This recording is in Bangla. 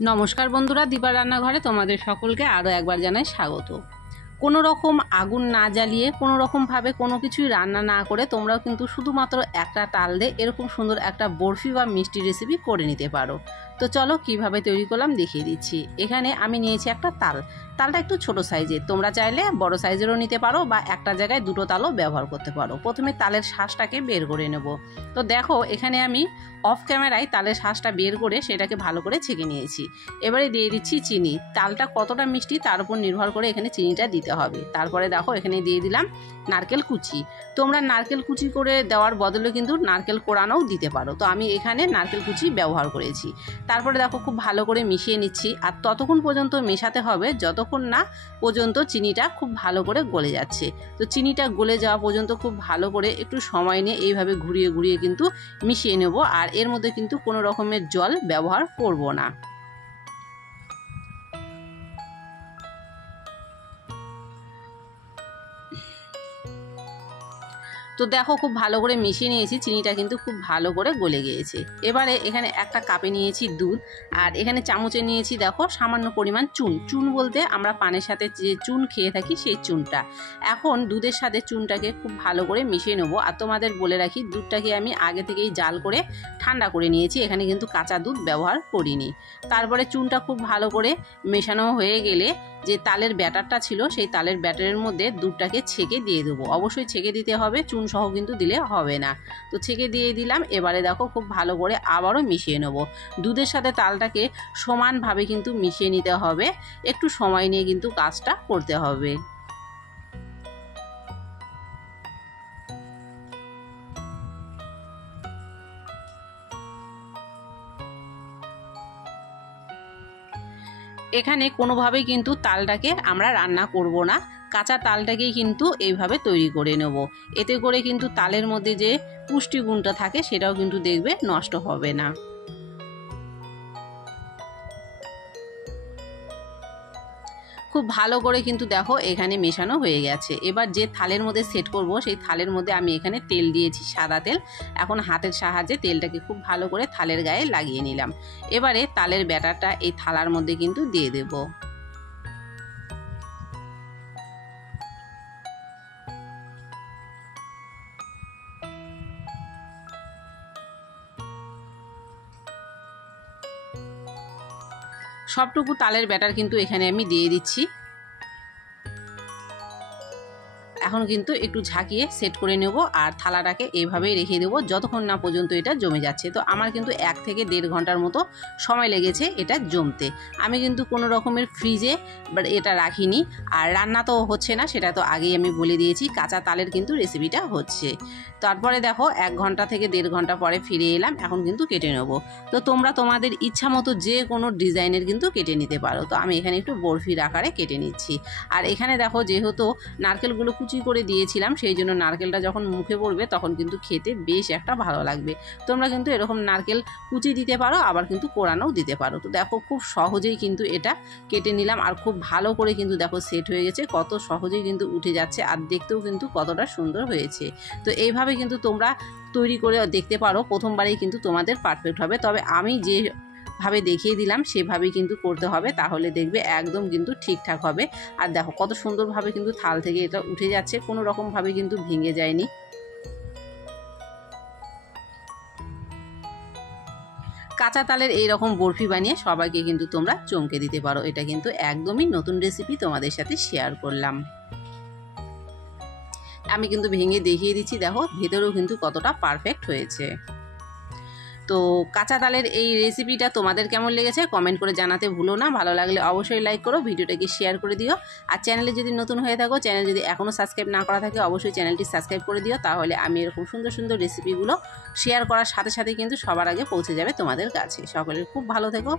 নমস্কার বন্ধুরা, দীপা রান্নাঘরে তোমাদের সকলকে আরও একবার জানাই স্বাগত। কোনো রকম আগুন না জ্বালিয়ে কোনো রকমভাবে কোনো কিছুই রান্না না করে তোমরাও কিন্তু শুধুমাত্র একটা তাল দিয়ে এরকম সুন্দর একটা বরফি বা মিষ্টি রেসিপি করে নিতে পারো। তো চলো কিভাবে তৈরি করলাম দেখিয়ে দিচ্ছি। এখানে আমি নিয়েছি একটা তালটা একটু ছোট সাইজের, তোমরা চাইলে বড় সাইজেরও নিতে পারো বা একটা জায়গায় দুটো তালও ব্যবহার করতে পারো। প্রথমে তালের শাঁসটাকে বের করে নেব। তো দেখো এখানে আমি অফ ক্যামেরায় তালের শাঁসটা বের করে সেটাকে ভালো করে ছেঁকে নিয়েছি। এবারে দিয়ে দিচ্ছি চিনি। তালটা কতটা মিষ্টি তার উপর নির্ভর করে এখানে চিনিটা দিতে হবে। তারপরে দেখো এখানে দিয়ে দিলাম নারকেল কুচি। তোমরা নারকেল কুচি করে দেওয়ার বদলে কিন্তু নারকেল কোড়ানোও দিতে পারো। তো আমি এখানে নারকেল কুচি ব্যবহার করেছি। তারপরে দেখো খুব ভালো করে মিশিয়ে নিচ্ছি, আর ততক্ষণ পর্যন্ত মেশাতে হবে যতক্ষণ না পর্যন্ত চিনিটা খুব ভালো করে গলে যাচ্ছে। তো চিনিটা গলে যাওয়া পর্যন্ত খুব ভালো করে একটু সময় নিয়ে এইভাবে ঘুরিয়ে ঘুরিয়ে কিন্তু মিশিয়ে নেব। আর এর মধ্যে কিন্তু কোনো রকমের জল ব্যবহার করব না। তো দেখো খুব ভালো করে মিশিয়ে নিয়েছি, চিনিটা কিন্তু খুব ভালো করে গলে গিয়েছে। এবারে এখানে একটা কাপে নিয়েছি দুধ, আর এখানে চামচে নিয়েছি দেখো সামান্য পরিমাণ চুন বলতে আমরা পানের সাথে যে চুন খেয়ে থাকি সেই চুনটা। এখন দুধের সাথে চুনটাকে খুব ভালো করে মিশিয়ে নেবো। আর তোমাদের বলে রাখি, দুধটাকে আমি আগে থেকেই জাল করে ঠান্ডা করে নিয়েছি, এখানে কিন্তু কাঁচা দুধ ব্যবহার করিনি। তারপরে চুনটা খুব ভালো করে মেশানো হয়ে গেলে যে তালের ব্যাটারটা ছিল সেই তালের ব্যাটারের মধ্যে দুধটাকে ছেঁকে দিয়ে দেবো। অবশ্যই ছেঁকে দিতে হবে, চুন সহ কিন্তু দিলে হবে না। তো ছেঁকে দিয়ে দিলাম। এবারে দেখো খুব ভালো করে আবারও মিশিয়ে নেব। দুধের সাথে তালটাকে সমানভাবে কিন্তু মিশিয়ে নিতে হবে, একটু সময় নিয়ে কিন্তু কাজটা করতে হবে। এখানে কোনোভাবেই কিন্তু তালটাকে আমরা রান্না করব না, কাঁচা তালটাকেই কিন্তু এইভাবে তৈরি করে নেব। এতে করে কিন্তু তালের মধ্যে যে পুষ্টিগুণটা থাকে সেটাও কিন্তু দেখবে নষ্ট হবে না। খুব ভালো করে কিন্তু দেখো এখানে মেশানো হয়ে গেছে। এবার যে থালের মধ্যে সেট করব সেই থালের মধ্যে আমি এখানে তেল দিয়েছি, সাদা তেল। এখন হাতের সাহায্যে তেলটাকে খুব ভালো করে থালের গায়ে লাগিয়ে নিলাম। এবারে তালের ব্যাটারটা এই থালার মধ্যে কিন্তু দিয়ে দেবো। সবটুকু তালের ব্যাটার কিন্তু এখানে আমি দিয়ে দিচ্ছি। এখন কিন্তু একটু ঝাঁকিয়ে সেট করে নেব, আর থালাটাকে এইভাবেই রেখে দেবো যতক্ষণ না পর্যন্ত এটা জমে যাচ্ছে। তো আমার কিন্তু 1 থেকে 1.5 ঘন্টার মতো সময় লেগেছে এটা জমতে। আমি কিন্তু কোনো রকমের ফ্রিজে এটা রাখিনি, আর রান্না তো হচ্ছে না সেটা তো আগেই আমি বলে দিয়েছি, কাঁচা তালের কিন্তু রেসিপিটা হচ্ছে। তারপরে দেখো 1 ঘন্টা থেকে 1.5 ঘন্টা পরে ফিরে এলাম। এখন কিন্তু কেটে নেব। তো তোমরা তোমাদের ইচ্ছা মতো যে কোনো ডিজাইনের কিন্তু কেটে নিতে পারো। তো আমি এখানে একটু বরফির আকারে কেটে নিচ্ছি। আর এখানে দেখো যেহেতু নারকেলগুলো কুচি করে দিয়েছিলাম সেই জন্য নারকেলটা যখন মুখে পড়বে তখন কিন্তু খেতে বেশ একটা ভালো লাগবে। তোমরা কিন্তু এরকম নারকেল কুচি দিতে পারো, আবার কিন্তু কোড়ানোও দিতে পারো। তো দেখো খুব সহজেই কিন্তু এটা কেটে নিলাম, আর খুব ভালো করে কিন্তু দেখো সেট হয়ে গেছে, কত সহজেই কিন্তু উঠে যাচ্ছে, আর দেখতেও কিন্তু কতটা সুন্দর হয়েছে। তো এইভাবে কিন্তু তোমরা তৈরি করে দেখতে পারো, প্রথমবারেই কিন্তু তোমাদের পারফেক্ট হবে। তবে আমি যে ভাবে দেখিয়ে দিলাম সেভাবেই কিন্তু করতে হবে, তাহলে দেখবে একদম কিন্তু ঠিকঠাক হবে। আর দেখো কত সুন্দরভাবে কিন্তু থাল থেকে এটা উঠে যাচ্ছে, কোনো রকমভাবে কিন্তু ভেঙে যায়নি। কাঁচা তালের এইরকম বরফি বানিয়ে সবাইকে কিন্তু তোমরা চমকে দিতে পারো। এটা কিন্তু একদমই নতুন রেসিপি তোমাদের সাথে শেয়ার করলাম। আমি কিন্তু ভেঙে দেখিয়ে দিচ্ছি, দেখো ভেতরেও কিন্তু কতটা পারফেক্ট হয়েছে। তো কাঁচা তালের এই রেসিপিটা তোমাদের কেমন লেগেছে কমেন্ট করে জানাতে ভুলো না। ভালো লাগলে অবশ্যই লাইক করো, ভিডিওটাকে শেয়ার করে দিও। আর চ্যানেলে যদি নতুন হয়ে থাকো, চ্যানেল যদি এখনও সাবস্ক্রাইব না করা থাকে অবশ্যই চ্যানেলটি সাবস্ক্রাইব করে দিও, তাহলে আমি এরকম সুন্দর সুন্দর রেসিপিগুলো শেয়ার করার সাথে সাথে কিন্তু সবার আগে পৌঁছে যাবে তোমাদের কাছে। সকলের খুব ভালো থেকো।